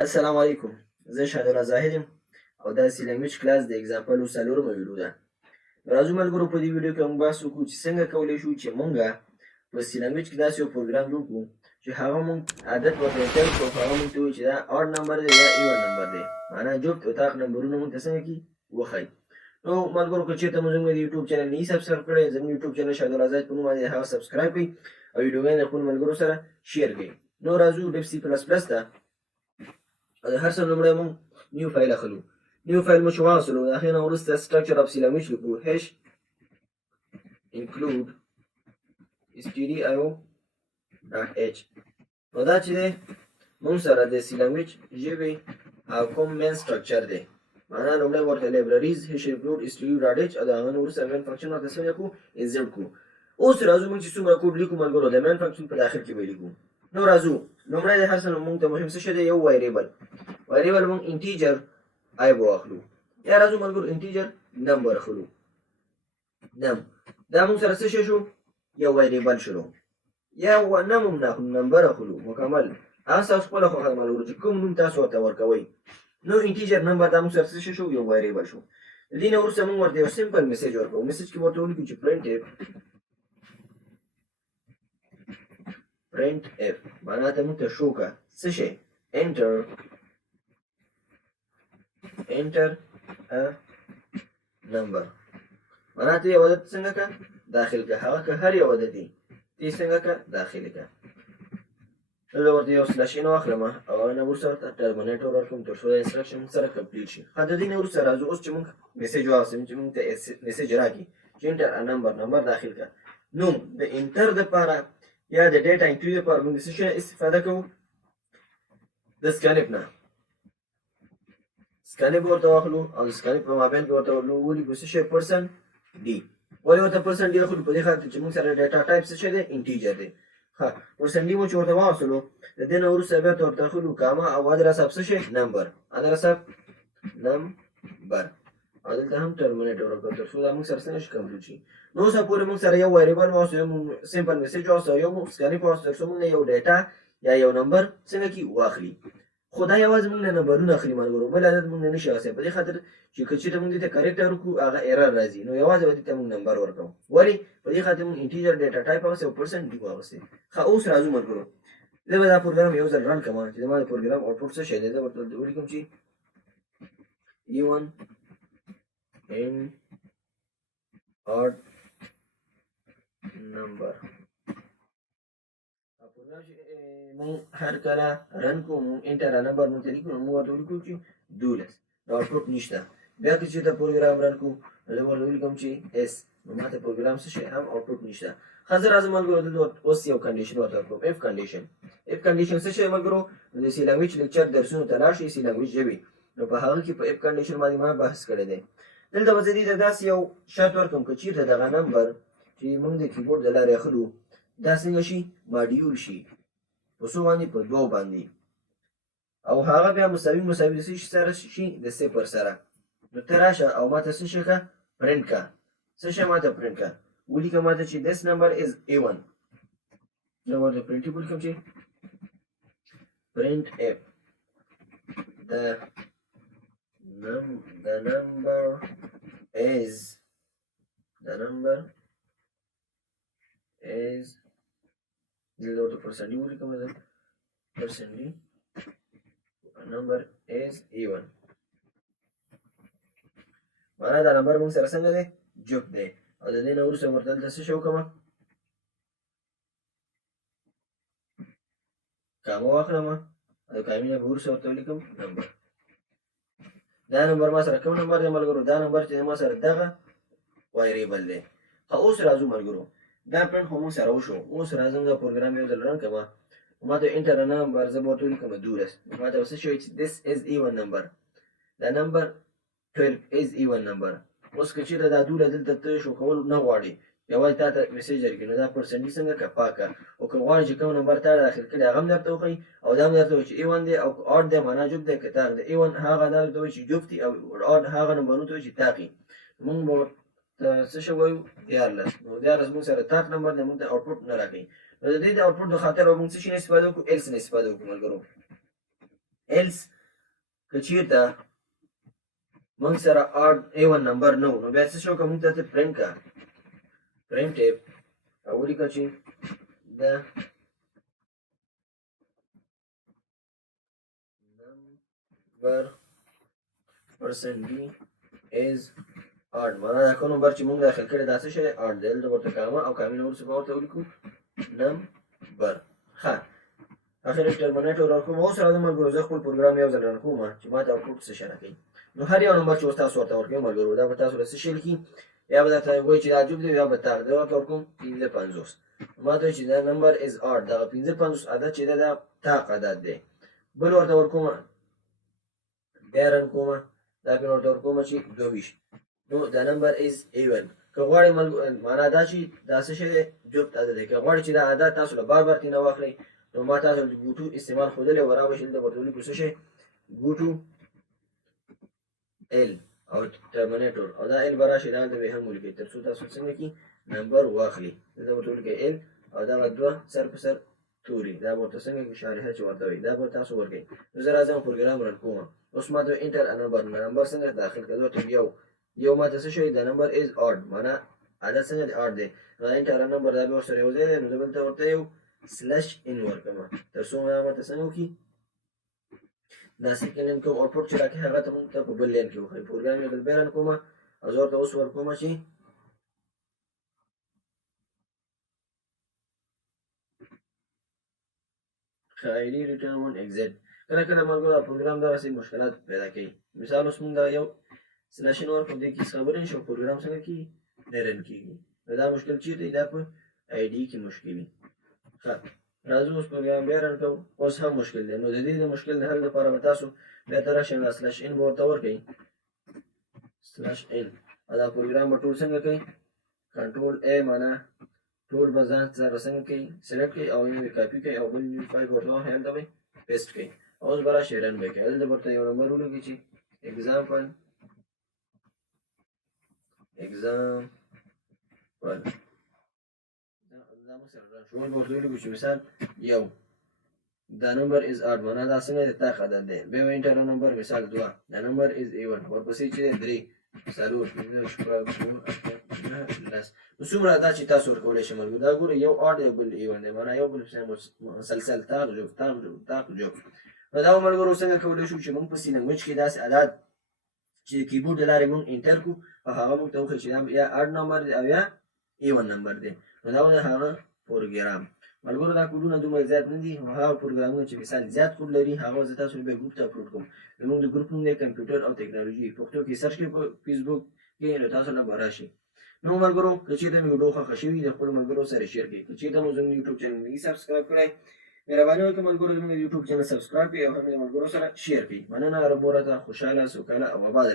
السلام علیکم. زه شهدالله زاهد یم او دا سی لنګویج کلاس د اگزامپل څلورمه ویډیو ده. راځو ملګرو په دې ویډیو کې موږ بحث وکړو چې څنګه کولی شو چې موږ په سی لنګویج کې داسې یو پروګرام جوړ کړو چې هغه موږ عادت ورته ورکړو او هغه موږ ته ووایي چې دا اډ نمبر دی یا ایون نمبر دی، معنا جفت اتاق نمبرونه موږ ته څنګه کړي وښایي. نو ملګرو که چېرته مو زموږ د یوټیوب چینل نه سبسکرایب کړی، زموږ یوټیوب چینل شهدالله زاهد په نوم باندې هغه سبسکرایب کړئ او ویډیوګانې د خپلو ملګرو سره شیر کړئ. نو راځو ډیف سی پلس پلس ته د هر څه لومړی موږ نیو فایل اخلو. نیو فایل مو چې واخلو د هغې نه وروسته structure of سی لنګویج لیکو h include stdio.h. نو دا چې دی موږ سره د سی لنګویج ژبې او کوم مین structure دی، معنا لومړی ورته libraries h include stdio.h او د هغه نه وروسته مین فنکشن ورته څه لیکو insert کړو. اوس راځو موږ چې څومره کوډ لیکو ملګرو د مین فنکشن په داخل کې به لیکو. نو راځو لومړی د هر څه موږ ته مهم څه شی دی، یو وایریبل موږ انټیجر آی به واخلو، یا راځو ملګرو انټیجر نمبر اخلو. دا موږ سره څه شی شو، یو وایریبل شروع، یا نم هم ناخلو نمبر اخلو مکمل، هغه ستاسو خپله خوښه ده ملګرو چې کوم نوم تاسو ورته ورکوئ. نو انټیجر نمبر دا موږ سره څه شی شو، یو وایریبل شو. د دې نه وروسته موږ ورته یو سمپل میسج ورکوو. میسج کې ورته ولیکو چې print f معنا ته موږ ته شو که څه شی enter a number، معنا ته یو عدد څنګه که داخل که، هغه که هر یو عدد دی تی څنګه که داخل که. زه ورته یو سلاش ان واخلم او هغه نه وروسته ورته ټرمینیټر ورکړم تر څو دا انسټرکشن سره کمپلیټ شي. ښه د دې نه وروسته راځو اوس چې موږ میسج واخلم چې موږ ته میسج راکړي چې انټر ا نمبر داخل که. نو د انټر دپاره یا د ډیټا انټري لپاره موږ د څه شي استفاده کوو، د سکانپ نه. سکانپ ورته واخلو او د سکانپ په مابین کې ورته ولیکو څه شی پرسن ډي. ولې ورته پرسن ډي اخلو؟ په دې خاطر چې موږ سره ډیټا ټایپ څه شی دی، انټیجر دی. ښه پرسن ډي مو چې ورته واخلو د دې نه وروسته بیا ورته اخلو کاما او ادرس اف څه شی نمبر، ادرس اف نمبر او دلته هم ټرمینیټر ورکړو تر څو دا موږ سره څه نشي کمپلیټ شي. نو اوسه پورې موږ سره یو وایریبل واوسو، یو سمپل میسج واوسو، یو سکانپ واوسو تر څو موږ یو ډیټا یا یو نمبر څنګه کې واخلي. خو دا یوازې موږ نه نمبرونه اخلي ملګرو، بل عدد موږ نه نشي اخیستی، په دې خاطر چې که چېرته موږ دې ته کریکټر وکړو هغه ایرر راځي، نو یوازې به دې ته موږ نمبر ورکوو. ولې؟ په دې خاطر موږ انټیجر ډیټا ټایپ واخیستی او پرسنټ ډي واخیستی. ښه اوس راځو ملګرو زه به دا پروګرام یو ځل رن کړم چې زما د پروګرام آوټپوټ څه شی دی. زه ورته ولیکم چې ایون ان اډ نمبر. پروګرام چې موږ هر کله رن کوو موږ انټر ا نمبر موږ ته لیکو، موږ ورته ولیکو چې 12 دا آوټپوټ نشته. بیا که چېرته پروګرام رن کوو زه ورته ولیکم چې اس، نو ماته پروګرام څه شی هم آوټپوټ نشته. ښه زه راځم ملګرو دلته اوس یو کنډیشن ورته ورکوم، اف کنډیشن. اف کنډیشن څه شی ملګرو، د سی لنګویج لیکچر درسونو ته لاړ شئ، سی لنګویج ژبې، نو په هغه کې په اف کنډیشن باندې ما بحث کړی دی. دلته به زه دې ته داسې یو شرط ورکړم که چېرته دغه نمبر چې موږ د کیبورډ د لارې اخلو دا څنګه شي ماډیول شي، په څو باندې، په دوو باندې، او هغه بیا مساوي د څه شي سره شي، د صفر سره. نو ته راشه او ماته څه شي که پرنټ که، څه شی ماته پرنټ که، ولیکه ماته چې this number is A1. زه ورته پرنټ ولیکم چې print f the number is دلته ورته پرسنټ ډي ولیکم، زه پرسنټ ډي نمبر is A1، معنا دا نمبر موږ سره څنګه دی جفت دی. او د دې نه وروسته ورته دلته څه شی وکړم، کامه واخلم او د کامې نه به وروسته ورته ولیکم نمبر. دا نمبر ما سره کوم نمبر دی ملګرو، دا نمبر چې ما سره دغه وایریبل دی. ښه اوس راځو ملګرو دا پرنټ خو موږ سره وشو. اوس راځم دا پروګرام یو ځل رن کړم، ما ته انټر ا نمبر زه به ورته ولیکم 12، ما ته به څه شي چې this is A1 نمبر، دا نمبر 12 is A1 نمبر. اوس که چېرته دا 12 دلته ته شو کول نه غواړې، یوازې تا ته میسج درکړي، نو دا پرسنټ ډي څنګه که پاکه، او که غواړې چې کوم نمبر تا داخل کړي هغه هم درته وښایي او دا هم درته وایي چې A1 دی او اډ دی معنا جفت دی، که تا د A1 هغه دا درته وایي چې جفت دي او اډ هغه نمبرونه ته وایي چې تاقي. موږ به څه شی وایو 14. نو 14 موږ سره تاق نمبر دی، موږ ته آوټپوټ نه راکوي. نو د دې د آوټپوټ د خاطر به موږ څه شي نه استفاده وکړو، ایلس نه استفاده وکړو ملګرو. ایلس که چیرته موږ سره اډ A1 نمبر نه و نو بیا څه شو که موږ ته پرنټ کا پرنټ او ولیکه چې د نمبر پرسنټ ډي از اډ معنا دا کوم نمبر چې موږ داخل کړی دا څه شی دی اډ دی دلته ورته کامه او کامې نه ورڅخه ورته ولیکو نمبر ښه اخر ټرمینیټر راکوم اوس راځم ملګرو زه خپل پروګرام یو ځل رن کوم چې ما ته آوټپوټ څه شی راکوي نو هر یو نمبر چې اوس تاسو ورته ورکوئ ملګرو دا به تاسو له څه شي لیکي یا به درته وایي چې دا جوب دی یا به تا زه ورته ورکوم 55 ما ته وایي چې دا نمبر از اډ دغه 55 عدد چې دی دا تاق عدد دی بل ورته ورکوم بیا رن کوم دا بیا ورته ورکوم چې 22 نو دا نمبر از A1 که غواړئ معنا دا چې دا څه شی دی جفت عدد دی که غواړئ چې دا عدد تاسو له بار بار ترېنه واخلئ نو ما تاسو د ګوټو استعمال ښودلی و رابه شي دلته ورته ولیکو څه شی ګوټو ال او ټرمینیټر او دا ال به راشي دا دلته به یې هم ولیکئ تر څو تاسو څنګه کي نمبر واخلي دلته ورته ولیکئ ال او دغه دوه سر په سر توري دا به ورته څنګه کي شارحه چې ورته وایي دا به تاسو ورکئ نو زه راځم پروګرام رن کوم اوس ما ته انټر ا نمبر څنګه داخل کړه ورته یو ما ته څه شوي د نمبر از اډ معنا عدد څنګه دی اډ دی نو دا انټر ا نمبر دا به ورسره یو ځای دی نو زه بلته ورته یو سلش ان ورکړم تر څو ما ته څنګه وکړي دا سیکنډ لین کوم آوټپوټ چې راکړي هغه ته موږ ته په بل لین کې وښایي پروګرام یې بل بیا رن کوم او زه ورته اوس ورکوم چې خیالي ریټرن ون ایگزیټ کله کله ملګرو پروګرام دغسې مشکلات پیدا کوي مثال اوس موږ دا یو سلش ان ورکړو دې کې خبرې نشو پروګرام څنګه کېږي نه رن کېږي نو دا مشکل چیرته دی دا په آی ډي کې مشکل وي ښه راځو اوس پروګرام بیا رن کوو اوس هم مشکل دی نو د دې د مشکل د حل لپاره به تاسو بیا ته راشئ دا سلش ان به ورته ورکئ سلش ان او دا پروګرام به ټول څنګه کوي کنټرول ا معنا ټول به ځان سره څنګه کوي سلیکټ کوي او یو کاپي کوي او بل نیو فایل ورته وهي هلته به پیسټ کوي اوس به راشئ رن به کوي دلته ورته یو نمبر ولګئ چې اگزامپل شمول ورته ولیکو چې مثال یو دا نمبر از اډ معنا دا څنګه دی تاق عدد دی بیا به انټر نمبر مثال 2 دا نمبر از A1 ورپسې چې دی 3 څلور پنځه شپږ اووه اته نهه لس نو څومره دا چې تاسو ورکولی شئ ملګرو دا ګورئ یو اډ یو بل A1 دی معنا یو بل مسلسل تاق جفت نو دا ملګرو څنګه کولی شو چې موږ په سی لنګویج کې داسې عدد چې د کیبورډ له لارې موږ انټر کړو او هغه موږ ته وښایي چې دا یا اډ نمبر دی او یا A1 نمبر دی نو دا د هغه پروګرام ملګرو دا کوډونه دومره زیات نه دي هغه پروګرامونه چې مثال زیات کوډ لري هغه زه تاسو به ګروپ ته اپلوډ کوم زموږ د ګروپ نوم دی کمپیوټر او ټکنالوژي پښتو کې سرچ کړئ په فیسبوک کې نو تاسو نه به راشي نو ملګرو که چېرته مې ویډیو خوښه شوي د خپلو ملګرو سره شیر کړئ که چېرته مو زموږ یوټیوب چینل نه سبسکرایب کړی مهرباني وکړئ ملګرو زموږ یوټیوب چینل سبسکرایب کړئ او هم د ملګرو سره شیر کړئ مننه رب ورته خوشحاله سوکاله او اباده